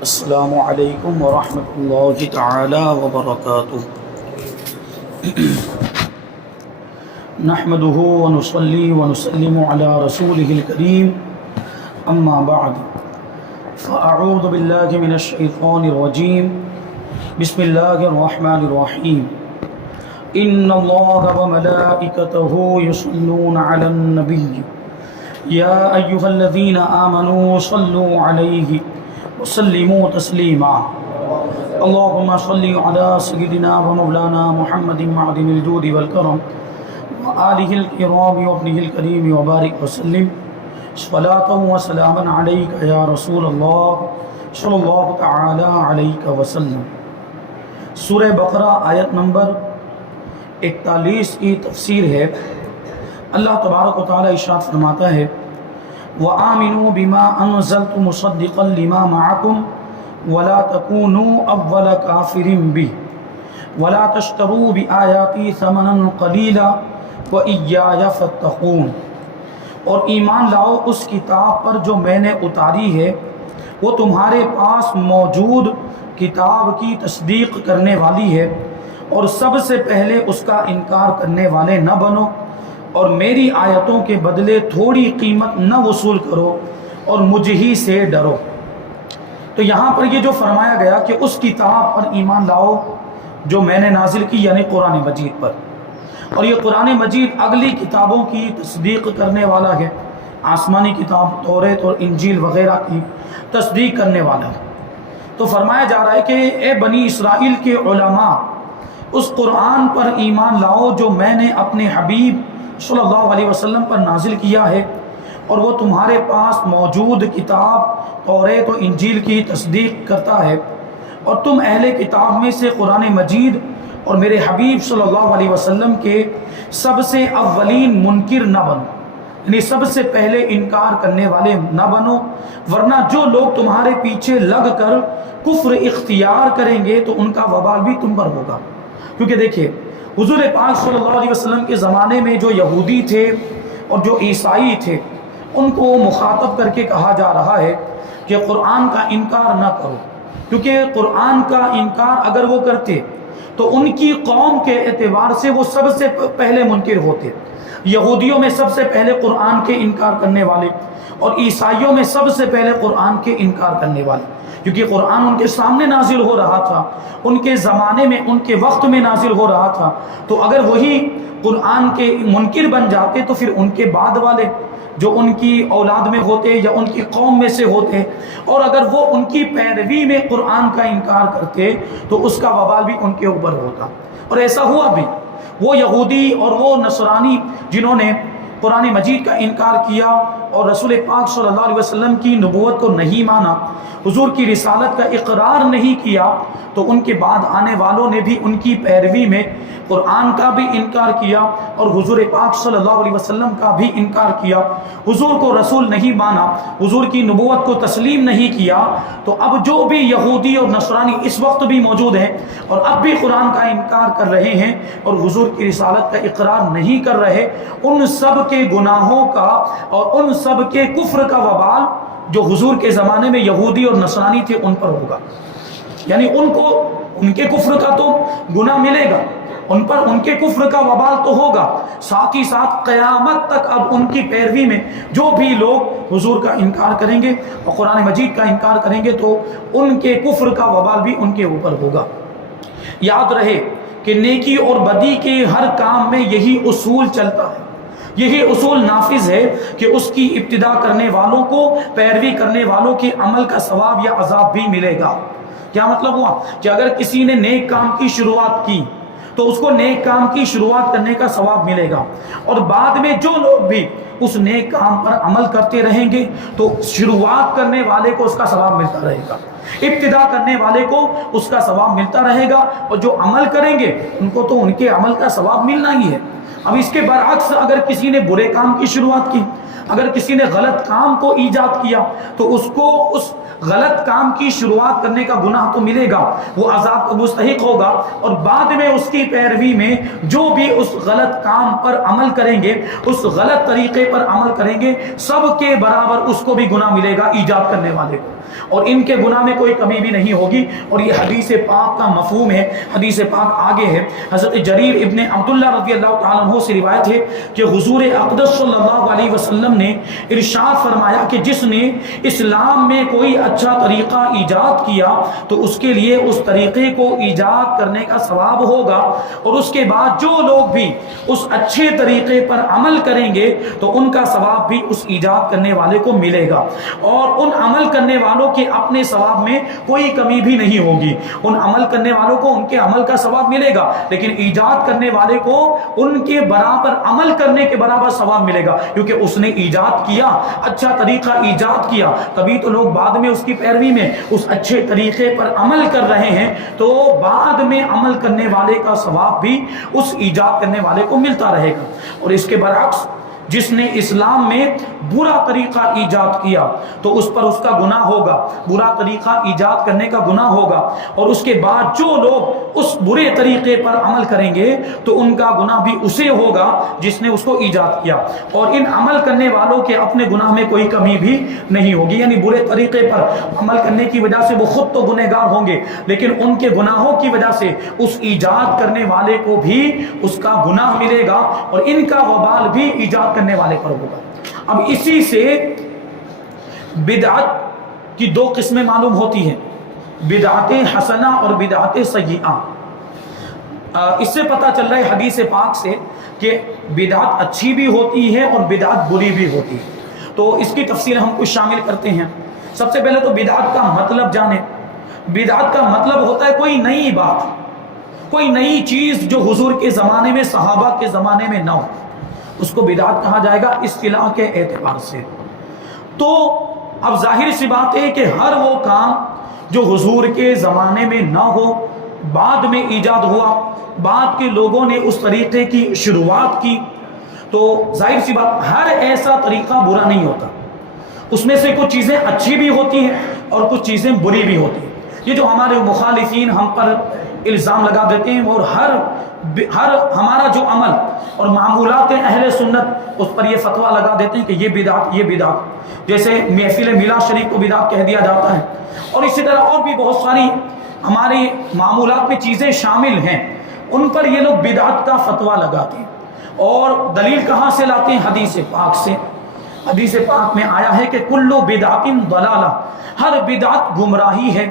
السلام علیکم ورحمۃ اللہ تعالی وبرکاتہ۔ نحمده ونصلي ونسلم على رسوله الكريم اما بعد فاعوذ باللہ من الشیطان الرجیم بسم اللہ الرحمن الرحیم ان اللہ وملائکته یصلون علی النبی یا ایہا الذین آمنوا صلوا علیہ وسلموا تسلیما اللهم صل على سيدنا ومولانا محمد معدن الجود والكرم وآله الكرام وابنه الكريم وبارك وسلم صلاة وسلاما عليك يا رسول الله صلی اللہ تعالی علیہ وسلم۔ سورہ بقرہ آیت نمبر 41 کی تفسیر ہے۔ اللہ تبارک و تعالی ارشاد فرماتا ہے وَآمِنُوا بِمَا أَنزَلْتُ مُصَدِّقًا لِمَا مَعَكُمْ وَلَا تَكُونُوا أَوَّلَ كَافِرٍ بِهِ وَلَا تَشْتَرُوا بِآيَاتِي ثَمَنًا قَلِيلًا وَإِيَّايَ فَاتَّقُونِ، اور ایمان لاؤ اس کتاب پر جو میں نے اتاری ہے، وہ تمہارے پاس موجود کتاب کی تصدیق کرنے والی ہے، اور سب سے پہلے اس کا انکار کرنے والے نہ بنو، اور میری آیتوں کے بدلے تھوڑی قیمت نہ وصول کرو، اور مجھ ہی سے ڈرو۔ تو یہاں پر یہ جو فرمایا گیا کہ اس کتاب پر ایمان لاؤ جو میں نے نازل کی، یعنی قرآن مجید پر، اور یہ قرآن مجید اگلی کتابوں کی تصدیق کرنے والا ہے، آسمانی کتاب توریت اور انجیل وغیرہ کی تصدیق کرنے والا ہے۔ تو فرمایا جا رہا ہے کہ اے بنی اسرائیل کے علماء، اس قرآن پر ایمان لاؤ جو میں نے اپنے حبیب صلی اللہ علیہ وسلم پر نازل کیا ہے، اور وہ تمہارے پاس موجود کتاب توریت و انجیل کی تصدیق کرتا ہے، اور تم اہل کتاب میں سے قرآن مجید اور میرے حبیب صلی اللہ علیہ وسلم کے سب سے اولین منکر نہ بنو، یعنی سب سے پہلے انکار کرنے والے نہ بنو، ورنہ جو لوگ تمہارے پیچھے لگ کر کفر اختیار کریں گے تو ان کا وبال بھی تم پر ہوگا۔ کیونکہ دیکھیے حضور پاک صلی اللہ علیہ وسلم کے زمانے میں جو یہودی تھے اور جو عیسائی تھے، ان کو مخاطب کر کے کہا جا رہا ہے کہ قرآن کا انکار نہ کرو، کیونکہ قرآن کا انکار اگر وہ کرتے تو ان کی قوم کے اعتبار سے وہ سب سے پہلے منکر ہوتے۔ یہودیوں میں سب سے پہلے قرآن کے انکار کرنے والے، اور عیسائیوں میں سب سے پہلے قرآن کے انکار کرنے والے، کیونکہ قرآن ان کے سامنے نازل ہو رہا تھا، ان کے زمانے میں، ان کے وقت میں نازل ہو رہا تھا۔ تو اگر وہی قرآن کے منکر بن جاتے تو پھر ان کے بعد والے جو ان کی اولاد میں ہوتے یا ان کی قوم میں سے ہوتے، اور اگر وہ ان کی پیروی میں قرآن کا انکار کرتے تو اس کا وبال بھی ان کے اوپر ہوتا۔ اور ایسا ہوا بھی، وہ یہودی اور وہ نصرانی جنہوں نے قرآن مجید کا انکار کیا اور رسول پاک صلی اللہ علیہ وسلم کی نبوت کو نہیں مانا، حضور کی رسالت کا اقرار نہیں کیا، تو ان کے بعد آنے والوں نے بھی ان کی پیروی میں قرآن کا بھی انکار کیا اور حضور پاک صلی اللہ علیہ وسلم کا بھی انکار کیا، حضور کو رسول نہیں مانا، حضور کی نبوت کو تسلیم نہیں کیا۔ تو اب جو بھی یہودی اور نصرانی اس وقت بھی موجود ہیں اور اب بھی قرآن کا انکار کر رہے ہیں اور حضور کی رسالت کا اقرار نہیں کر رہے، ان سب کے گناہوں کا اور ان سب کے کفر کا وبال جو حضور کے زمانے میں یہودی اور نصرانی تھے ان پر ہوگا، یعنی ان کو ان کے کفر کا تو گناہ ملے گا، ان پر ان کے کفر کا وبال تو ہوگا، ساتھ ہی ساتھ قیامت تک اب ان کی پیروی میں جو بھی لوگ حضور کا انکار کریں گے اور قرآن مجید کا انکار کریں گے تو ان کے کفر کا وبال بھی ان کے اوپر ہوگا۔ یاد رہے کہ نیکی اور بدی کے ہر کام میں یہی اصول چلتا ہے، یہی اصول نافذ ہے کہ اس کی ابتدا کرنے والوں کو، پیروی کرنے والوں کے عمل کا ثواب یا عذاب بھی ملے گا۔ کیا مطلب ہوا کہ اگر کسی نے نیک کام کی شروعات کی تو اس کو نیک کام کی شروعات کرنے کا ثواب ملے گا، اور بعد میں جو لوگ بھی اس نیک کام پر عمل کرتے رہیں گے تو شروعات کرنے والے کو اس کا ثواب ملتا رہے گا، ابتدا کرنے والے کو اس کا ثواب ملتا رہے گا، اور جو عمل کریں گے ان کو تو ان کے عمل کا ثواب ملنا ہی ہے۔ اب اس کے برعکس اگر کسی نے برے کام کی شروعات کی، اگر کسی نے غلط کام کو ایجاد کیا تو اس کو اس غلط کام کی شروعات کرنے کا گناہ تو ملے گا، وہ عذاب کا مستحق ہوگا، اور بعد میں اس کی پیروی میں جو بھی اس غلط کام پر عمل کریں گے، اس غلط طریقے پر عمل کریں گے، سب کے برابر اس کو بھی گناہ ملے گا، ایجاد کرنے والے کو، اور ان کے گناہ میں کوئی کمی بھی نہیں ہوگی۔ اور یہ حدیث پاک کا مفہوم ہے۔ حدیث پاک آگے ہے، حضرت جریر ابن عبداللہ رضی اللہ تعالیٰ عنہ سے روایت ہے کہ حضور اقدس صلی اللہ علیہ وسلم نے ارشاد فرمایا کہ جس نے اسلام میں کوئی اچھا طریقہ ایجاد کیا تو اس کے لیے اس طریقے کو ایجاد کرنے کا ثواب ہوگا، اور اس کے بعد جو لوگ بھی اس اچھے طریقے پر عمل کریں گے تو ان کا ثواب بھی اس ایجاد کرنے والے کو ملے گا، اور ان عمل کرنے والوں کے اپنے ثواب میں کوئی کمی بھی نہیں ہوگی۔ ان عمل کرنے والوں کو ان کے عمل کا ثواب ملے گا، لیکن ایجاد کرنے والے کو ان کے برابر عمل کرنے کے برابر ثواب ملے گا، کیونکہ اس نے ایجاد کیا، اچھا طریقہ ایجاد کیا، تبھی تو لوگ بعد میں اس کی پیروی میں اس اچھے طریقے پر عمل کر رہے ہیں، تو بعد میں عمل کرنے والے کا ثواب بھی اس ایجاد کرنے والے کو ملتا رہے گا۔ اور اس کے برعکس جس نے اسلام میں برا طریقہ ایجاد کیا تو اس پر اس کا گناہ ہوگا، برا طریقہ ایجاد کرنے کا گناہ ہوگا، اور اس کے بعد جو لوگ اس برے طریقے پر عمل کریں گے تو ان کا گناہ بھی اسے ہوگا جس نے اس کو ایجاد کیا، اور ان عمل کرنے والوں کے اپنے گناہ میں کوئی کمی بھی نہیں ہوگی، یعنی برے طریقے پر عمل کرنے کی وجہ سے وہ خود تو گنہگار ہوں گے، لیکن ان کے گناہوں کی وجہ سے اس ایجاد کرنے والے کو بھی اس کا گناہ ملے گا، اور ان کا وبال بھی ایجاد کرنے والے پر ہوگا۔ اب اسی سے بدعت کی دو قسمیں معلوم ہوتی ہیں، بدعت حسنہ اور بدعت سیئہ۔ اس سے پتہ چل رہا ہے حدیث پاک سے کہ بدعت اچھی بھی ہوتی ہے اور بدعت بری بھی ہوتی ہے، تو اس کی تفصیل ہم کچھ شامل کرتے ہیں۔ سب سے پہلے تو بدعت کا مطلب جانیں۔ بدعت کا مطلب ہوتا ہے کوئی نئی بات، کوئی نئی چیز جو حضور کے زمانے میں، صحابہ کے زمانے میں نہ ہو، اس کو بدعت کہا جائے گا اصطلاح کے اعتبار سے۔ تو اب ظاہر سی بات ہے کہ ہر وہ کام جو حضور کے زمانے میں نہ ہو، بعد میں ایجاد ہوا، بعد کے لوگوں نے اس طریقے کی شروعات کی، تو ظاہر سی بات ہر ایسا طریقہ برا نہیں ہوتا، اس میں سے کچھ چیزیں اچھی بھی ہوتی ہیں اور کچھ چیزیں بری بھی ہوتی ہیں۔ یہ جو ہمارے مخالفین ہم پر الزام لگا دیتے ہیں، اور ہر ہمارا جو عمل اور معمولات اہل سنت اس پر یہ فتویٰ لگا دیتے ہیں کہ یہ بدعت، یہ بدعت، جیسے محفل میلاد شریف کو بدعت کہہ دیا جاتا ہے، اور اسی طرح اور بھی بہت ساری ہماری معمولات میں چیزیں شامل ہیں، ان پر یہ لوگ بدعت کا فتویٰ لگاتے ہیں۔ اور دلیل کہاں سے لاتے ہیں؟ حدیث پاک سے۔ حدیث پاک میں آیا ہے کہ کلو بدعت ضلالہ، ہر بدعت گمراہی ہے۔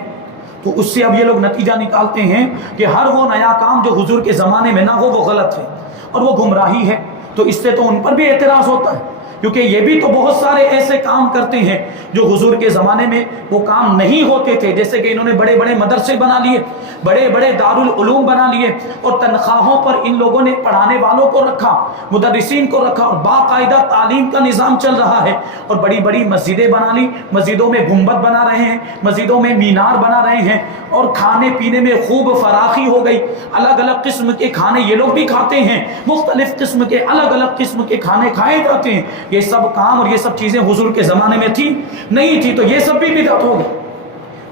تو اس سے اب یہ لوگ نتیجہ نکالتے ہیں کہ ہر وہ نیا کام جو حضور کے زمانے میں نہ ہو وہ غلط ہے اور وہ گمراہی ہے۔ تو اس سے تو ان پر بھی اعتراض ہوتا ہے، کیونکہ یہ بھی تو بہت سارے ایسے کام کرتے ہیں جو حضور کے زمانے میں وہ کام نہیں ہوتے تھے، جیسے کہ انہوں نے بڑے بڑے مدرسے بنا لیے، بڑے بڑے دارالعلوم بنا لیے، اور تنخواہوں پر ان لوگوں نے پڑھانے والوں کو رکھا، مدرسین کو رکھا، اور باقاعدہ تعلیم کا نظام چل رہا ہے، اور بڑی بڑی مسجدیں بنا لی، مسجدوں میں گنبد بنا رہے ہیں، مسجدوں میں مینار بنا رہے ہیں، اور کھانے پینے میں خوب فراخی ہو گئی، الگ الگ قسم کے کھانے یہ لوگ بھی کھاتے ہیں، مختلف قسم کے الگ الگ قسم کے کھانے کھائے جاتے ہیں۔ یہ سب کام اور یہ سب چیزیں حضور کے زمانے میں تھی نہیں تھی، تو یہ سب بھی بدعت ہو گئی،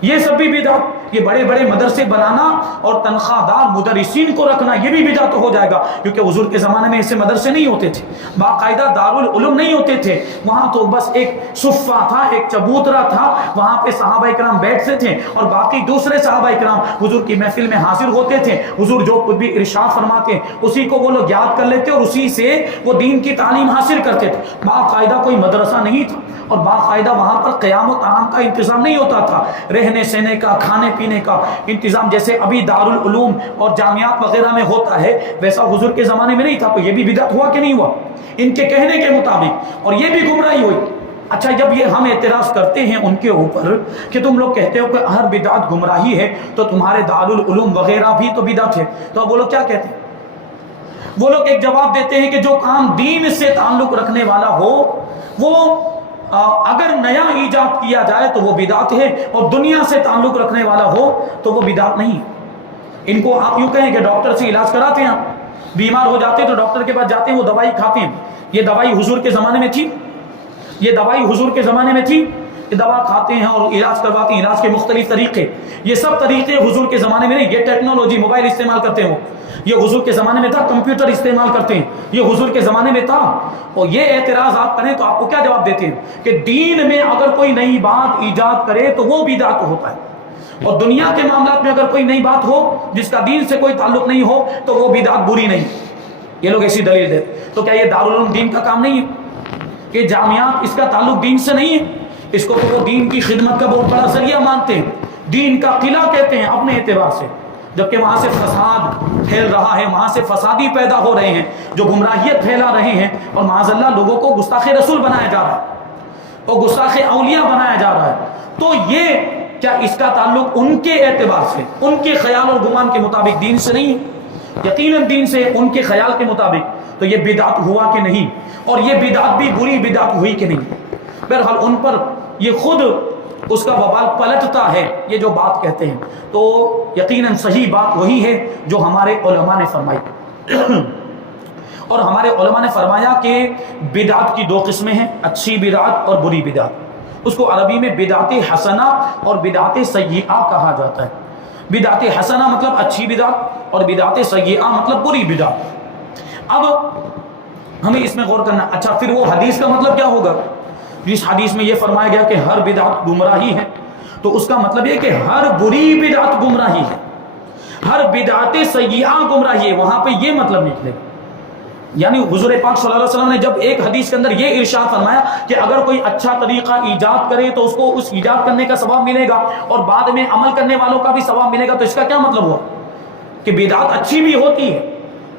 یہ سب بھی بدعت، یہ بڑے بڑے مدرسے بنانا اور تنخواہ دار مدرسین کو رکھنا یہ بھی بدعت ہو جائے گا، کیونکہ حضور کے زمانے میں ایسے مدرسے نہیں ہوتے تھے، باقاعدہ دارالعلوم نہیں ہوتے تھے، وہاں تو بس ایک صفہ تھا، ایک چبوترا تھا، وہاں پہ صحابہ کرام بیٹھتے تھے اور باقی دوسرے صحابہ کرام حضور کی محفل میں حاضر ہوتے تھے، حضور جو کچھ بھی ارشاد فرماتے اسی کو وہ لوگ یاد کر لیتے اور اسی سے وہ دین کی تعلیم حاصل کرتے تھے۔ باقاعدہ کوئی مدرسہ نہیں تھا، اور باقاعدہ وہاں پر قیام و طعام کا انتظام نہیں ہوتا تھا، رہنے سہنے کا، کھانے پینے کا انتظام جیسے ابھی دارالعلوم اور جامعات وغیرہ میں ہوتا ہے ویسا حضور کے زمانے میں نہیں تھا۔ تو یہ بھی بدعت ہوا کہ نہیں ہوا ان کے کہنے کے مطابق، اور یہ بھی گمراہی ہوئی۔ اچھا، جب یہ ہم اعتراض کرتے ہیں ان کے اوپر کہ تم لوگ کہتے ہو کہ ہر بدعت گمراہی ہے، تو تمہارے دارالعلوم وغیرہ بھی تو بدعت ہے، تو اب وہ لوگ کیا کہتے ہیں؟ وہ لوگ ایک جواب دیتے ہیں کہ جو کام دین سے تعلق رکھنے والا ہو وہ اگر نیا ایجاد کیا جائے تو وہ بدعت ہے، اور دنیا سے تعلق رکھنے والا ہو تو وہ بدعت نہیں ہے۔ ان کو آپ یوں کہیں کہ ڈاکٹر سے علاج کراتے ہیں، بیمار ہو جاتے ہیں تو ڈاکٹر کے پاس جاتے ہیں، وہ دوائی کھاتے ہیں، یہ دوائی حضور کے زمانے میں تھی؟ یہ دوائی حضور کے زمانے میں تھی؟ کہ دوا کھاتے ہیں اور علاج کرواتے ہیں، علاج کے مختلف طریقے، یہ سب طریقے حضور کے زمانے میں نہیں. یہ ٹیکنالوجی موبائل استعمال کرتے ہو، یہ حضور کے زمانے میں تھا. کمپیوٹر استعمال کرتے ہیں، یہ حضور کے زمانے میں تھا. اور یہ اعتراض آپ کریں تو آپ کو کیا جواب دیتے ہیں کہ دین میں اگر کوئی نئی بات ایجاد کرے تو وہ بدعت ہوتا ہے، اور دنیا کے معاملات میں اگر کوئی نئی بات ہو جس کا دین سے کوئی تعلق نہیں ہو تو وہ بدعت بری نہیں. یہ لوگ ایسی دلیل دے. تو کیا یہ دارالعلوم دین کا کام نہیں ہے؟ کہ جامعات اس کا تعلق دین سے نہیں ہے؟ اس کو تو وہ دین کی خدمت کا بہت بڑا ذریعہ مانتے ہیں، دین کا قلعہ کہتے ہیں اپنے اعتبار سے، جبکہ وہاں سے فساد پھیل رہا ہے، وہاں سے فسادی پیدا ہو رہے ہیں جو گمراہیت پھیلا رہے ہیں، اور معاذ اللہ لوگوں کو گستاخ رسول بنایا جا رہا ہے اور گستاخ اولیاء بنایا جا رہا ہے. تو یہ کیا اس کا تعلق ان کے اعتبار سے، ان کے خیال اور گمان کے مطابق دین سے نہیں ہے؟ یقیناً دین سے، ان کے خیال کے مطابق. تو یہ بدعت ہوا کہ نہیں، اور یہ بدعت بھی بری بدعت ہوئی کہ نہیں؟ بہرحال ان پر یہ خود اس کا وبال پلٹتا ہے یہ جو بات کہتے ہیں. تو یقیناً صحیح بات وہی ہے جو ہمارے علماء نے فرمائی. اور ہمارے علماء نے فرمایا کہ بدعت کی دو قسمیں ہیں، اچھی بدعت اور بری بدعت. اس کو عربی میں بدعت حسنہ اور بدعت سیئہ کہا جاتا ہے. بدعت حسنہ مطلب اچھی بدعت، اور بدعت سیئہ مطلب بری بدعت. اب ہمیں اس میں غور کرنا. اچھا پھر وہ حدیث کا مطلب کیا ہوگا جس حدیث میں یہ فرمایا گیا کہ ہر بدعت گمراہی ہے؟ تو اس کا مطلب یہ کہ ہر بری بدعت گمراہی ہے، ہر بدعت سیئہ گمراہی ہے. وہاں پہ یہ مطلب نکلے. یعنی حضور پاک صلی اللہ علیہ وسلم نے جب ایک حدیث کے اندر یہ ارشاد فرمایا کہ اگر کوئی اچھا طریقہ ایجاد کرے تو اس کو اس ایجاد کرنے کا ثواب ملے گا اور بعد میں عمل کرنے والوں کا بھی ثواب ملے گا، تو اس کا کیا مطلب ہوا کہ بدعت اچھی بھی ہوتی ہے.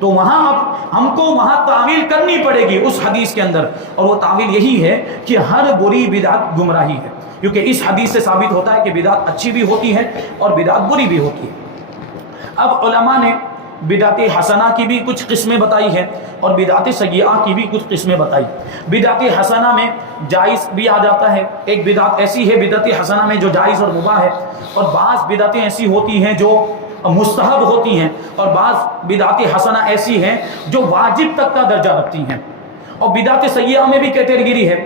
تو وہاں اب ہم کو وہاں تعویل کرنی پڑے گی اس حدیث کے اندر، اور وہ تعویل یہی ہے کہ ہر بری بدعت گمراہی ہے، کیونکہ اس حدیث سے ثابت ہوتا ہے کہ بدعت اچھی بھی ہوتی ہے اور بدعت بری بھی ہوتی ہے. اب علماء نے بدعت حسنہ کی بھی کچھ قسمیں بتائی ہیں اور بدعت سیئہ کی بھی کچھ قسمیں بتائی. بدعت حسنہ میں جائز بھی آ جاتا ہے. ایک بدعت ایسی ہے بدعت حسنہ میں جو جائز اور مباح ہے، اور بعض بدعتیں ایسی ہوتی ہیں جو مستحب ہوتی ہیں، اور بعض بدعت حسنہ ایسی ہیں جو واجب تک کا درجہ رکھتی ہیں. اور بدعت سیئہ میں بھی کیٹیگری ہے.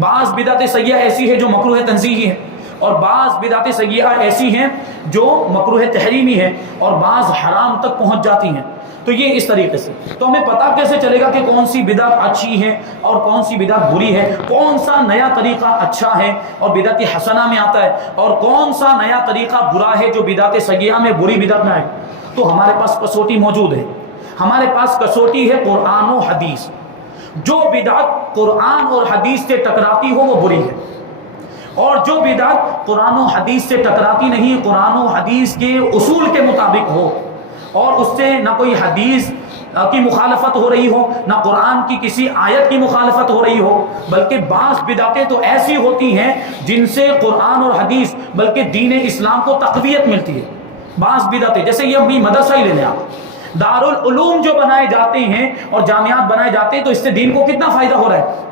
بعض بدعت سیئہ ایسی ہے جو مکروہ تنزیہی ہے، اور بعض بدعت سیئہ ایسی ہیں جو مکروہ تحریمی ہے، اور بعض حرام تک پہنچ جاتی ہیں. تو یہ اس طریقے سے. تو ہمیں پتہ کیسے چلے گا کہ کون سی بدعت اچھی ہے اور کون سی بدعت بری ہے، کون سا نیا طریقہ اچھا ہے اور بدعت حسنہ میں آتا ہے، اور کون سا نیا طریقہ برا ہے جو بدعت سیئہ میں بری بدعت میں آئے؟ تو ہمارے پاس کسوٹی موجود ہے. ہمارے پاس کسوٹی ہے قرآن و حدیث. جو بدعت قرآن اور حدیث سے ٹکراتی ہو وہ بری ہے، اور جو بدعت قرآن و حدیث سے ٹکراتی نہیں، قرآن و حدیث کے اصول کے مطابق ہو، اور اس سے نہ کوئی حدیث کی مخالفت ہو رہی ہو، نہ قرآن کی کسی آیت کی مخالفت ہو رہی ہو، بلکہ بعض بدعتیں تو ایسی ہوتی ہیں جن سے قرآن اور حدیث بلکہ دین اسلام کو تقویت ملتی ہے. بعض بدعتیں جیسے یہ اپنی مدرسہ ہی لے لیں آپ، دارالعلوم جو بنائے جاتے ہیں اور جامعات بنائے جاتے ہیں، تو اس سے دین کو کتنا فائدہ ہو رہا ہے؟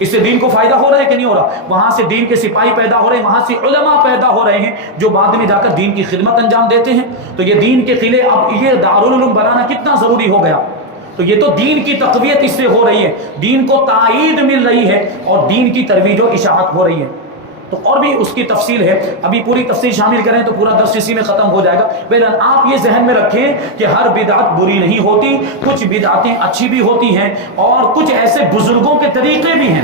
اس سے دین کو فائدہ ہو رہا ہے کہ نہیں ہو رہا؟ وہاں سے دین کے سپاہی پیدا ہو رہے ہیں، وہاں سے علماء پیدا ہو رہے ہیں جو بعد میں جا کر دین کی خدمت انجام دیتے ہیں. تو یہ دین کے قلعے، اب یہ دارالعلوم بنانا کتنا ضروری ہو گیا. تو یہ تو دین کی تقویت اس سے ہو رہی ہے، دین کو تائید مل رہی ہے اور دین کی ترویج و اشاعت ہو رہی ہے. تو اور بھی اس کی تفصیل ہے، ابھی پوری تفصیل شامل کریں تو پورا درس اسی میں ختم ہو جائے گا. بہرحال آپ یہ ذہن میں رکھیں کہ ہر بدعت بری نہیں ہوتی، کچھ بدعتیں اچھی بھی ہوتی ہیں، اور کچھ ایسے بزرگوں کے طریقے بھی ہیں.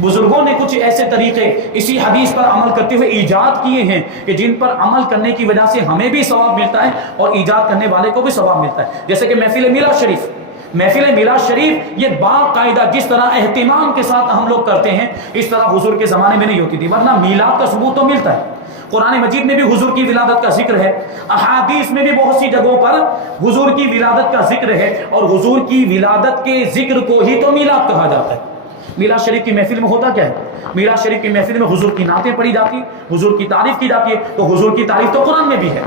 بزرگوں نے کچھ ایسے طریقے اسی حدیث پر عمل کرتے ہوئے ایجاد کیے ہیں کہ جن پر عمل کرنے کی وجہ سے ہمیں بھی ثواب ملتا ہے اور ایجاد کرنے والے کو بھی ثواب ملتا ہے. جیسے کہ محفل میلاد شریف، محفل میلاد شریف یہ باقاعدہ جس طرح اہتمام کے ساتھ ہم لوگ کرتے ہیں، اس طرح حضور کے زمانے میں نہیں ہوتی تھی. ورنہ میلاد کا ثبوت تو ملتا ہے، قرآن مجید میں بھی حضور کی ولادت کا ذکر ہے، احادیث میں بھی بہت سی جگہوں پر حضور کی ولادت کا ذکر ہے، اور حضور کی ولادت کے ذکر کو ہی تو میلاد کہا جاتا ہے. میلاد شریف کی محفل میں ہوتا کیا ہے؟ میلاد شریف کی محفل میں حضور کی نعتیں پڑھی جاتی، حضور کی تعریف کی جاتی ہے. تو حضور کی تعریف تو قرآن میں بھی ہے،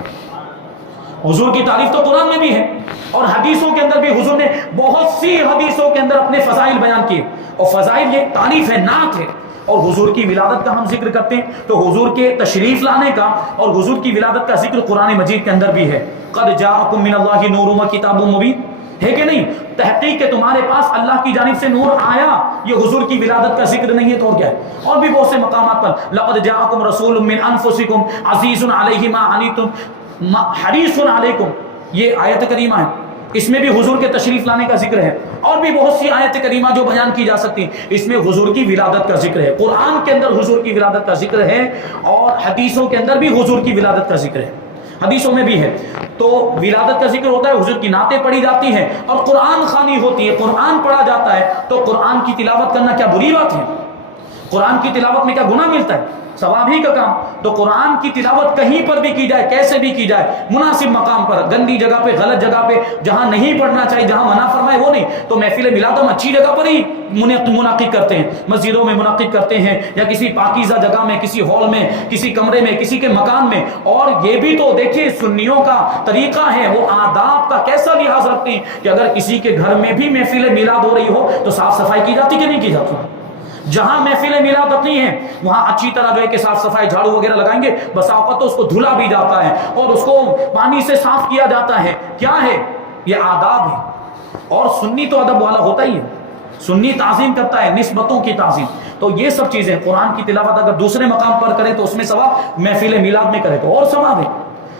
حضور کی تعریف تو قرآن میں بھی ہے، اور حدیثوں کے اندر بھی حضور نے بہت سی حدیثوں کے اندر اپنے فضائل بیان کیے. اور فضائل یہ تعریف ہے، نعت ہے. اور حضور کی ولادت کا ہم ذکر کرتے ہیں تو حضور کے تشریف لانے کا اور حضور کی ولادت کا ذکر قرآن مجید کے اندر بھی ہے. قد جاءکم من اللہ نور و کتاب مبین. ہے کہ نہیں؟ تحقیق کہ تمہارے پاس اللہ کی جانب سے نور آیا، یہ حضور کی ولادت کا ذکر نہیں ہے تو اور کیا ہے؟ اور بھی بہت سے مقامات پر لقد جاءکم رسول من انفسکم عزیز علیہ ما عنتم حریص علیکم، یہ آیت کریمہ ہے، اس میں بھی حضور کے تشریف لانے کا ذکر ہے، اور بھی بہت سی آیت کریمہ جو بیان کی جا سکتی ہیں، اس میں حضور کی ولادت کا ذکر ہے، قرآن کے اندر حضور کی ولادت کا ذکر ہے، اور حدیثوں کے اندر بھی حضور کی ولادت کا ذکر ہے، حدیثوں میں بھی ہے۔ تو ولادت کا ذکر ہوتا ہے، حضور کی نعتیں پڑھی جاتی ہیں، اور قرآن خوانی ہوتی ہے، قرآن پڑھا جاتا ہے، تو قرآن کی تلاوت کرنا کیا بری بات ہے؟ قرآن کی تلاوت میں کیا گناہ ملتا ہے؟ ثواب ہی کا کام۔ تو قرآن کی تلاوت کہیں پر بھی کی جائے، کیسے بھی کی جائے، مناسب مقام پر، گندی جگہ پہ، غلط جگہ پہ، جہاں نہیں پڑھنا چاہیے، جہاں منع فرمائے وہ نہیں، تو محفل میلاد ہم اچھی جگہ پر ہی منعقد کرتے ہیں، مسجدوں میں منعقد کرتے ہیں، یا کسی پاکیزہ جگہ میں، کسی ہال میں، کسی کمرے میں، کسی کے مکان میں۔ اور یہ بھی تو دیکھیے سنیوں کا طریقہ ہے، وہ آداب کا کیسا لحاظ رکھتے ہیں کہ اگر کسی کے گھر میں بھی محفل میلاد ہو رہی ہو تو صاف صفائی کی جاتی کہ نہیں کی جاتی؟ جہاں محفل میلاد رکھنی ہے وہاں اچھی طرح جو ہے کہ صاف صفائی، جھاڑو وغیرہ لگائیں گے، بسا اوقات تو اس کو دھلا بھی جاتا ہے اور اس کو پانی سے صاف کیا جاتا ہے۔ کیا ہے؟ یہ آداب ہے، اور سنی تو ادب والا ہوتا ہی ہے، سنی تعظیم کرتا ہے، نسبتوں کی تعظیم۔ تو یہ سب چیزیں، قرآن کی تلاوت اگر دوسرے مقام پر کریں تو اس میں ثواب، محفل میلاد میں کریں تو اور ثواب ہے۔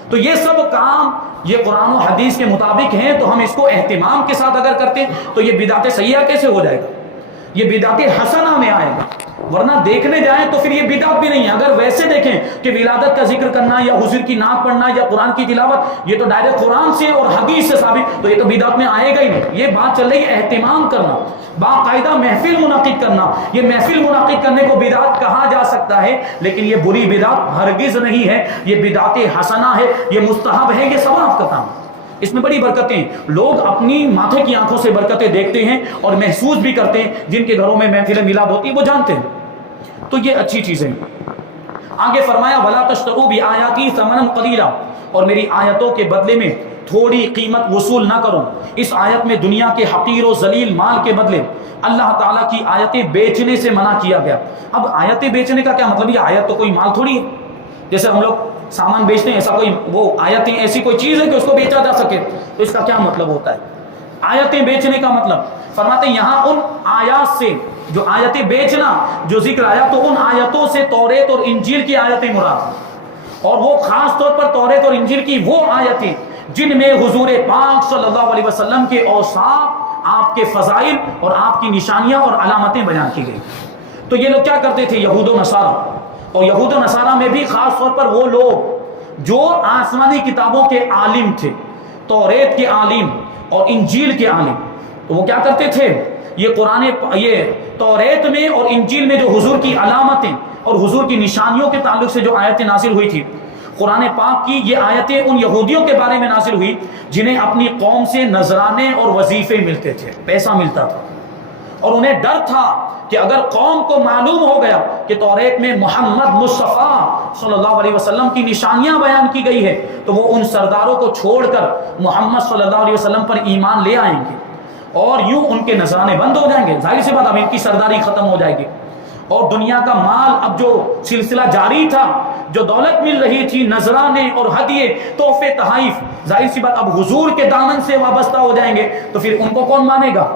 تو یہ سب کام یہ قرآن و حدیث کے مطابق ہیں، تو ہم اس کو اہتمام کے ساتھ اگر کرتے ہیں تو یہ بدعت سیئہ کیسے ہو جائے گا؟ یہ بدعت حسنہ میں آئے گا، ورنہ دیکھنے جائیں تو پھر یہ بدعت بھی نہیں ہے۔ اگر ویسے دیکھیں کہ ولادت کا ذکر کرنا یا حضور کی نعت پڑھنا یا قرآن کی تلاوت، یہ تو ڈائریکٹ قرآن سے اور حدیث سے ثابت، تو یہ تو بدعت میں آئے گا ہی نہیں۔ یہ بات چل رہی ہے اہتمام کرنا، باقاعدہ محفل منعقد کرنا۔ یہ محفل منعقد کرنے کو بدعت کہا جا سکتا ہے، لیکن یہ بری بدعت ہرگز نہیں ہے، یہ بدعت حسنہ ہے، یہ مستحب ہے، یہ ثواب کا کام۔ اس میں بڑی برکتیں، لوگ اپنی ماتھے کی آنکھوں سے برکتیں دیکھتے ہیں اور محسوس بھی کرتے ہیں، جن کے گھروں میں محفل میلاد ہوتی ہے وہ جانتے ہیں۔ تو یہ اچھی چیزیں۔ آگے فرمایا وَلَا تَشْتَرُوا بِآيَاتِي ثَمَنًا قَلِيلًا، اور میری آیتوں کے بدلے میں تھوڑی قیمت وصول نہ کرو۔ اس آیت میں دنیا کے حقیر و ذلیل مال کے بدلے اللہ تعالیٰ کی آیتیں بیچنے سے منع کیا گیا۔ اب آیتیں بیچنے کا کیا مطلب؟ یہ آیت تو کوئی مال تھوڑی ہے، جیسے ہم لوگ سامان بیچتے ہیں، ایسا کوئی وہ آیتیں ایسی کوئی چیز ہے کہ اس کو بیچا جا سکے، تو اس کا کیا مطلب ہوتا ہے آیتیں بیچنے کا؟ مطلب فرماتے ہیں یہاں ان آیات سے، جو آیتیں بیچنا جو ذکر آیا، تو ان آیتوں سے توریت اور انجیل کی آیتیں مراد، اور وہ خاص طور پر توریت اور انجیل کی وہ آیتیں جن میں حضور پاک صلی اللہ علیہ وسلم کے اوصاف، آپ کے فضائل اور آپ کی نشانیاں اور علامتیں بیان کی گئی۔ تو یہ لوگ کیا کرتے تھے؟ یہود و نصارہ، اور یہود و نصارہ میں بھی خاص طور پر وہ لوگ جو آسمانی کتابوں کے عالم تھے، توریت کے عالم اور انجیل کے عالم، تو وہ کیا کرتے تھے؟ یہ توریت میں اور انجیل میں جو حضور کی علامتیں اور حضور کی نشانیوں کے تعلق سے جو آیتیں نازل ہوئی تھی، قرآن پاک کی یہ آیتیں ان یہودیوں کے بارے میں نازل ہوئی جنہیں اپنی قوم سے نذرانے اور وظیفے ملتے تھے، پیسہ ملتا تھا، اور انہیں ڈر تھا کہ اگر قوم کو معلوم ہو گیا کہ توریت میں محمد مصطفیٰ صلی اللہ علیہ وسلم کی نشانیاں بیان کی گئی ہے، تو وہ ان سرداروں کو چھوڑ کر محمد صلی اللہ علیہ وسلم پر ایمان لے آئیں گے، اور یوں ان کے نذرانے بند ہو جائیں گے۔ ظاہر سی بات، اب ان کی سرداری ختم ہو جائے گی، اور دنیا کا مال، اب جو سلسلہ جاری تھا، جو دولت مل رہی تھی، نذرانے اور ہدیے، تحفے، تحائف، ظاہر سی بات اب حضور کے دامن سے وابستہ ہو جائیں گے، تو پھر ان کو کون مانے گا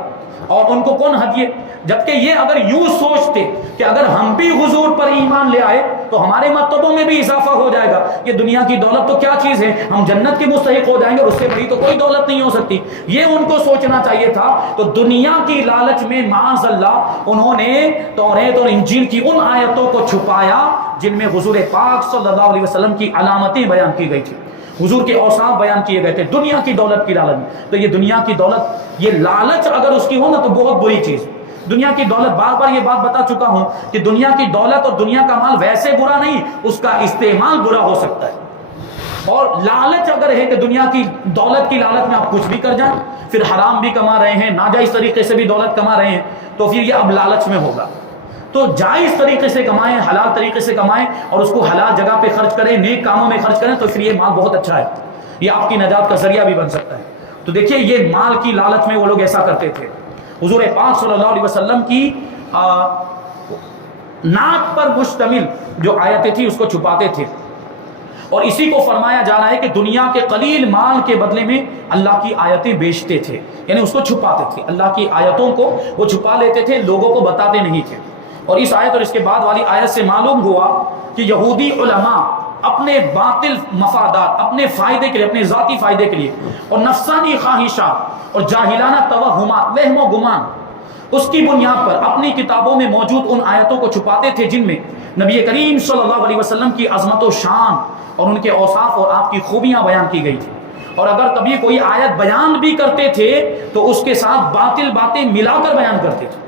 اور ان کو کون ہدیے؟ جبکہ یہ اگر یوں سوچتے کہ اگر ہم بھی حضور پر ایمان لے آئے تو ہمارے مرتبوں میں بھی اضافہ ہو جائے گا، یہ دنیا کی دولت تو کیا چیز ہے، ہم جنت کے مستحق ہو جائیں گے، اور اس سے بڑی تو کوئی دولت نہیں ہو سکتی، یہ ان کو سوچنا چاہیے تھا۔ تو دنیا کی لالچ میں معاذ اللہ انہوں نے توریت اور انجیل کی ان آیتوں کو چھپایا جن میں حضور پاک صلی اللہ علیہ وسلم کی علامتیں بیان کی گئی تھی، حضور کے اوصاف بیان کیے گئے تھے، دنیا کی دولت کی لالچ میں۔ تو یہ دنیا کی دولت، یہ لالچ اگر اس کی ہو نا تو بہت بری چیز۔ دنیا کی دولت، بار بار یہ بات بتا چکا ہوں کہ دنیا کی دولت اور دنیا کا مال ویسے برا نہیں، اس کا استعمال برا ہو سکتا ہے۔ اور لالچ اگر ہے کہ دنیا کی دولت کی لالچ میں آپ کچھ بھی کر جائیں، پھر حرام بھی کما رہے ہیں، ناجائز طریقے سے بھی دولت کما رہے ہیں، تو پھر یہ اب لالچ میں ہوگا۔ تو جائز طریقے سے کمائیں، حلال طریقے سے کمائیں، اور اس کو حلال جگہ پہ خرچ کریں، نیک کاموں میں خرچ کریں، تو پھر یہ مال بہت اچھا ہے، یہ آپ کی نجات کا ذریعہ بھی بن سکتا ہے۔ تو دیکھیے یہ مال کی لالچ میں وہ لوگ ایسا کرتے تھے۔ حضور پاک صلی اللہ علیہ وسلم کی نعت پر مشتمل جو آیتیں تھیں اس کو چھپاتے تھے، اور اسی کو فرمایا جا رہا ہے کہ دنیا کے قلیل مال کے بدلے میں اللہ کی آیتیں بیچتے تھے، یعنی اس کو چھپاتے تھے، اللہ کی آیتوں کو وہ چھپا لیتے تھے، لوگوں کو بتاتے نہیں تھے۔ اور اس آیت اور اس کے بعد والی آیت سے معلوم ہوا کہ یہودی علماء اپنے باطل مفادات، اپنے فائدے کے لیے، اپنے ذاتی فائدے کے لیے اور نفسانی خواہشات اور جاہلانہ توہمات، وہم و گمان، اس کی بنیاد پر اپنی کتابوں میں موجود ان آیتوں کو چھپاتے تھے جن میں نبی کریم صلی اللہ علیہ وسلم کی عظمت و شان اور ان کے اوصاف اور آپ کی خوبیاں بیان کی گئی تھی۔ اور اگر کبھی کوئی آیت بیان بھی کرتے تھے تو اس کے ساتھ باطل باتیں ملا کر بیان کرتے تھے،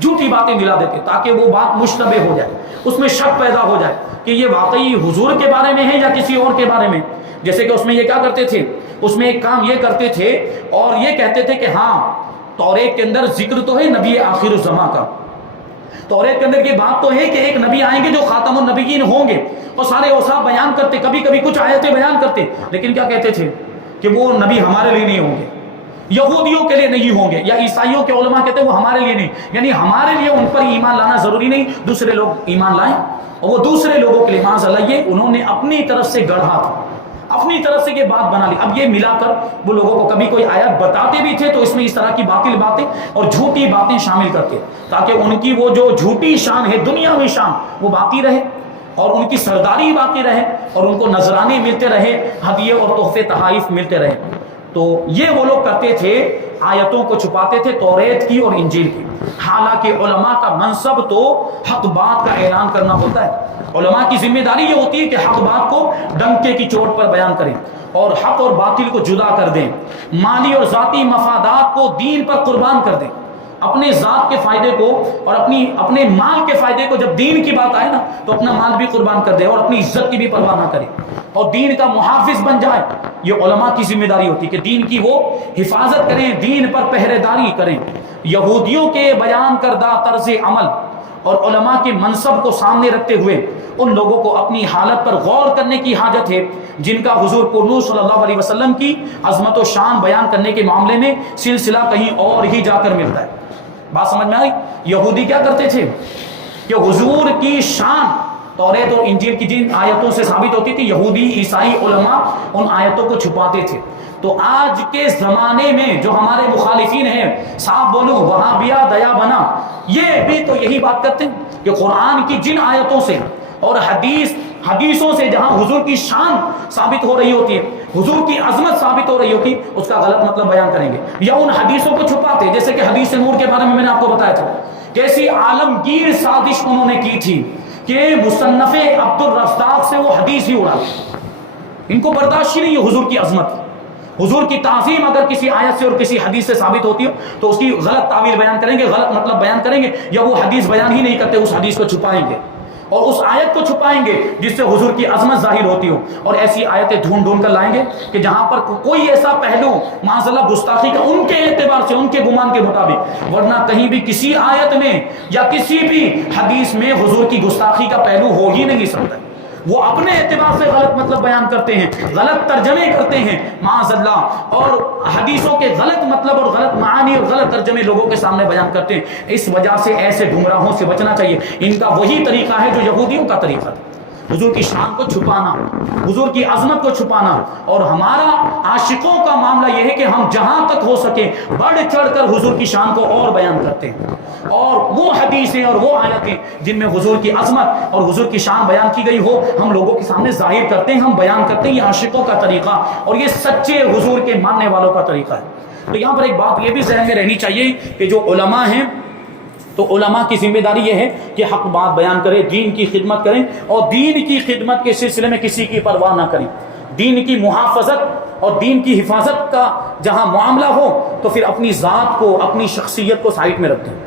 جھوٹی باتیں ملا دیتے تاکہ وہ بات مشتبہ ہو جائے، اس میں شک پیدا ہو جائے کہ یہ واقعی حضور کے بارے میں ہے یا کسی اور کے بارے میں۔ جیسے کہ اس میں یہ کیا کرتے تھے، اس میں ایک کام یہ کرتے تھے اور یہ کہتے تھے کہ ہاں توریت کے اندر ذکر تو ہے نبی آخر الزماں کا، توریت کے اندر یہ بات تو ہے کہ ایک نبی آئیں گے جو خاتم النبیین ہوں گے، اور سارے اوصاف بیان کرتے، کبھی کبھی کچھ آیتیں بیان کرتے، لیکن کیا کہتے تھے کہ وہ نبی ہمارے لیے نہیں ہوں گے، یہودیوں کے لیے نہیں ہوں گے، یا عیسائیوں کے علماء کہتے ہیں وہ ہمارے لیے نہیں، یعنی ہمارے لیے ان پر ایمان لانا ضروری نہیں، دوسرے لوگ ایمان لائیں، اور وہ دوسرے لوگوں کے لیے معاذ اللہ یہ انہوں نے اپنی طرف سے گڑھا تھا، اپنی طرف سے یہ بات بنا لی۔ اب یہ ملا کر وہ لوگوں کو کبھی کوئی آیت بتاتے بھی تھے تو اس میں اس طرح کی باطل باتیں اور جھوٹی باتیں شامل کرتے تاکہ ان کی وہ جو جھوٹی شان ہے، دنیاوی شان، وہ باقی رہے اور ان کی سرداری باقی رہے اور ان کو نذرانے ملتے رہے، ہدیے اور تحفے تحائف ملتے رہے۔ تو یہ وہ لوگ کرتے تھے، آیتوں کو چھپاتے تھے، توریت کی اور انجیل کی۔ حالانکہ علماء کا منصب تو حق بات کا اعلان کرنا ہوتا ہے، علماء کی ذمہ داری یہ ہوتی ہے کہ حق بات کو ڈنکے کی چوٹ پر بیان کریں اور حق اور باطل کو جدا کر دیں، مالی اور ذاتی مفادات کو دین پر قربان کر دیں، اپنے ذات کے فائدے کو اور اپنے مال کے فائدے کو، جب دین کی بات آئے نا تو اپنا مال بھی قربان کر دے اور اپنی عزت کی بھی پرواہ نہ کرے اور دین کا محافظ بن جائے۔ یہ علماء کی ذمہ داری ہوتی ہے کہ دین کی وہ حفاظت کریں، دین پر پہرے داری کریں۔ یہودیوں کے بیان کردہ طرز عمل اور علماء کے منصب کو سامنے رکھتے ہوئے ان لوگوں کو اپنی حالت پر غور کرنے کی حاجت ہے جن کا حضور پرنور صلی اللہ علیہ وسلم کی عظمت و شان بیان کرنے کے معاملے میں سلسلہ کہیں اور ہی جا کر ملتا ہے۔ بات سمجھ میں آئی؟ یہودی کیا کرتے تھے کہ حضور کی شان توریت اور انجیل کی جن آیتوں سے ثابت ہوتی تھی، یہودی عیسائی علماء ان آیتوں کو چھپاتے تھے۔ تو آج کے زمانے میں جو ہمارے مخالفین ہیں، صاحب بولو وہابیہ دیا بنا، یہ بھی تو یہی بات کرتے ہیں کہ قرآن کی جن آیتوں سے اور حدیثوں سے جہاں حضور کی شان ثابت ہو رہی ہوتی ہے، حضور کی عظمت ثابت ہو رہی ہوتی، اس کا غلط مطلب بیان کریں گے یا ان حدیثوں کو چھپاتے، جیسے کہ حدیث نور کے بارے میں نے آپ کو بتایا تھا کیسی عالمگیر سازش انہوں نے کی تھی کہ مصنف عبد الرزاق سے وہ حدیث ہی اڑا، ان کو برداشت ہی نہیں ہے حضور کی عظمت، حضور کی تعظیم اگر کسی آیت سے اور کسی حدیث سے ثابت ہوتی ہو تو اس کی غلط تعویل بیان کریں گے، غلط مطلب بیان کریں گے، یا وہ حدیث بیان ہی نہیں کرتے، اس حدیث کو چھپائیں گے اور اس آیت کو چھپائیں گے جس سے حضور کی عظمت ظاہر ہوتی ہو، اور ایسی آیتیں ڈھونڈ ڈھونڈ کر لائیں گے کہ جہاں پر کوئی ایسا پہلو معاذ اللہ گستاخی کا ان کے اعتبار سے، ان کے گمان کے مطابق، ورنہ کہیں بھی کسی آیت میں یا کسی بھی حدیث میں حضور کی گستاخی کا پہلو ہو ہی نہیں سکتا۔ وہ اپنے اعتبار سے غلط مطلب بیان کرتے ہیں، غلط ترجمے کرتے ہیں معاذ اللہ، اور حدیثوں کے غلط مطلب اور غلط معانی اور غلط ترجمے لوگوں کے سامنے بیان کرتے ہیں۔ اس وجہ سے ایسے گمراہوں سے بچنا چاہیے۔ ان کا وہی طریقہ ہے جو یہودیوں کا طریقہ تھا، حضور کی شان کو چھپانا، حضور کی عظمت کو چھپانا۔ اور ہمارا عاشقوں کا معاملہ یہ ہے کہ ہم جہاں تک ہو سکے بڑھ چڑھ کر حضور کی شان کو اور بیان کرتے ہیں، اور وہ حدیثیں اور وہ آیتیں جن میں حضور کی عظمت اور حضور کی شان بیان کی گئی ہو ہم لوگوں کے سامنے ظاہر کرتے ہیں، ہم بیان کرتے ہیں۔ یہ عاشقوں کا طریقہ اور یہ سچے حضور کے ماننے والوں کا طریقہ ہے۔ تو یہاں پر ایک بات یہ بھی ذہن میں رہنی چاہیے کہ جو علماء ہیں تو علماء کی ذمہ داری یہ ہے کہ حق بات بیان کریں، دین کی خدمت کریں، اور دین کی خدمت کے سلسلے میں کسی کی پرواہ نہ کریں۔ دین کی محافظت اور دین کی حفاظت کا جہاں معاملہ ہو تو پھر اپنی ذات کو، اپنی شخصیت کو سائڈ میں رکھ دیں،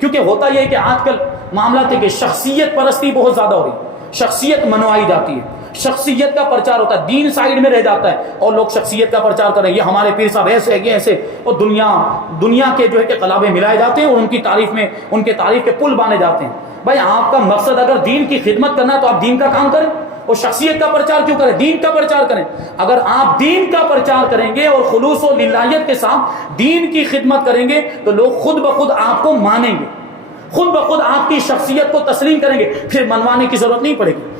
کیونکہ ہوتا یہ ہے کہ آج کل معاملات ہے کہ شخصیت پرستی بہت زیادہ ہو رہی ہے، شخصیت منوائی جاتی ہے، شخصیت کا پرچار ہوتا ہے، دین سائیڈ میں رہ جاتا ہے اور لوگ شخصیت کا پرچار کریں، یہ ہمارے پیر صاحب ایسے یہ ایسے، اور دنیا کے جو ہے کہ قلابے ملائے جاتے ہیں اور ان کی تعریف میں ان کے تعریف کے پل باندھے جاتے ہیں۔ بھائی آپ کا مقصد اگر دین کی خدمت کرنا ہے تو آپ دین کا کام کریں، اور شخصیت کا پرچار کیوں کریں؟ دین کا پرچار کریں۔ اگر آپ دین کا پرچار کریں گے اور خلوص و للہیت کے ساتھ دین کی خدمت کریں گے تو لوگ خود بخود آپ کو مانیں گے، خود بخود آپ کی شخصیت کو تسلیم کریں گے، پھر منوانے کی ضرورت نہیں پڑے گی۔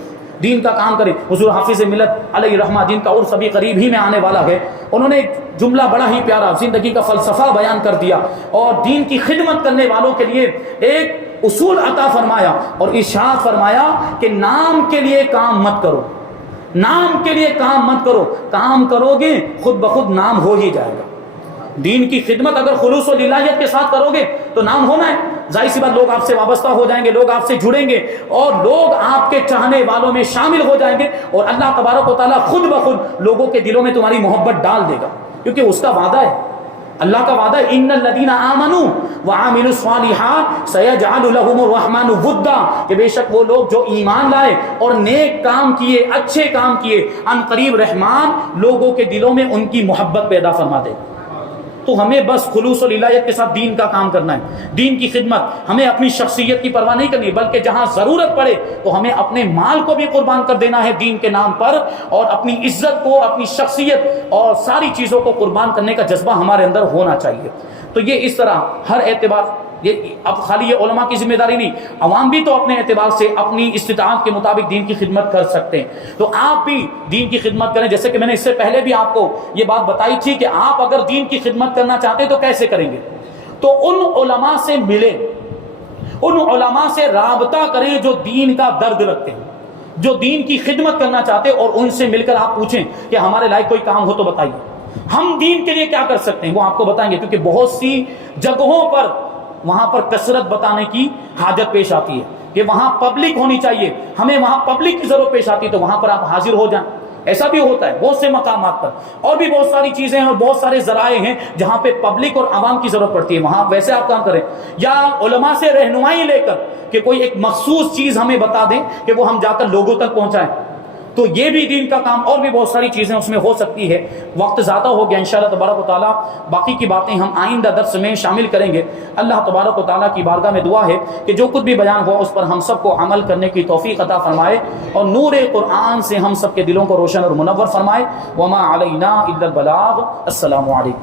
دین کا کام کریں. حضور حافظ ملت علیہ رحمہ جن کا عرس ابھی قریب ہی میں آنے والا ہے، انہوں نے ایک جملہ بڑا ہی پیارا زندگی کا فلسفہ بیان کر دیا اور دین کی خدمت کرنے والوں کے لیے ایک اصول عطا فرمایا اور ارشاد فرمایا کہ نام کے لیے کام مت کرو، نام کے لیے کام مت کرو، کام کرو گے خود بخود نام ہو ہی جائے گا. دین کی خدمت اگر خلوص و للہیت کے ساتھ کرو گے تو نام ہونا ہے. ظاہر سی بات، لوگ آپ سے وابستہ ہو جائیں گے، لوگ آپ سے جڑیں گے اور لوگ آپ کے چاہنے والوں میں شامل ہو جائیں گے اور اللہ تبارک و تعالیٰ خود بخود لوگوں کے دلوں میں تمہاری محبت ڈال دے گا، کیونکہ اس کا وعدہ ہے. اللہ کا وعدہ ہے ان الذین آمنوا وعملوا الصالحات سیجعل لهم الرحمن ودا، کہ بے شک وہ لوگ جو ایمان لائے اور نیک کام کیے، اچھے کام کیے، ان قریب رحمان لوگوں کے دلوں میں ان کی محبت پیدا فرما دے. تو ہمیں بس خلوص و للہیت کے ساتھ دین کا کام کرنا ہے، دین کی خدمت. ہمیں اپنی شخصیت کی پرواہ نہیں کرنی، بلکہ جہاں ضرورت پڑے تو ہمیں اپنے مال کو بھی قربان کر دینا ہے دین کے نام پر، اور اپنی عزت کو، اپنی شخصیت اور ساری چیزوں کو قربان کرنے کا جذبہ ہمارے اندر ہونا چاہیے. تو یہ اس طرح ہر اعتبار، یہ اب خالی یہ علماء کی ذمہ داری نہیں، عوام بھی تو اپنے اعتبار سے اپنی استطاعت کے مطابق دین کی خدمت کر سکتے ہیں. تو آپ بھی دین کی خدمت کریں. جیسے کہ میں نے اس سے پہلے بھی آپ کو یہ بات بتائی تھی کہ آپ اگر دین کی خدمت کرنا چاہتے ہیں تو کیسے کریں گے؟ تو ان علماء سے ملیں، ان علماء سے رابطہ کریں جو دین کا درد رکھتے ہیں، جو دین کی خدمت کرنا چاہتے ہیں، اور ان سے مل کر آپ پوچھیں کہ ہمارے لائق کوئی کام ہو تو بتائیے، ہم دین کے لیے کیا کر سکتے ہیں. وہ آپ کو بتائیں گے، کیونکہ بہت سی جگہوں پر وہاں پر کثرت بتانے کی حاجت پیش آتی ہے کہ وہاں پبلک ہونی چاہیے، ہمیں وہاں پبلک کی ضرورت پیش آتی ہے، تو وہاں پر آپ حاضر ہو جائیں. ایسا بھی ہوتا ہے بہت سے مقامات پر. اور بھی بہت ساری چیزیں ہیں اور بہت سارے ذرائع ہیں جہاں پہ پبلک اور عوام کی ضرورت پڑتی ہے، وہاں ویسے آپ کام کریں. یا علماء سے رہنمائی لے کر کہ کوئی ایک مخصوص چیز ہمیں بتا دیں کہ وہ ہم جا کر لوگوں تک پہنچائیں. تو یہ بھی دین کا کام. اور بھی بہت ساری چیزیں اس میں ہو سکتی ہے. وقت زیادہ ہو گیا، انشاءاللہ تبارک و تعالیٰ باقی کی باتیں ہم آئندہ درس میں شامل کریں گے. اللہ تبارک و تعالیٰ کی بارگاہ میں دعا ہے کہ جو کچھ بھی بیان ہوا اس پر ہم سب کو عمل کرنے کی توفیق عطا فرمائے اور نور قرآن سے ہم سب کے دلوں کو روشن اور منور فرمائے. وما علینا الا البلاغ. السلام علیکم.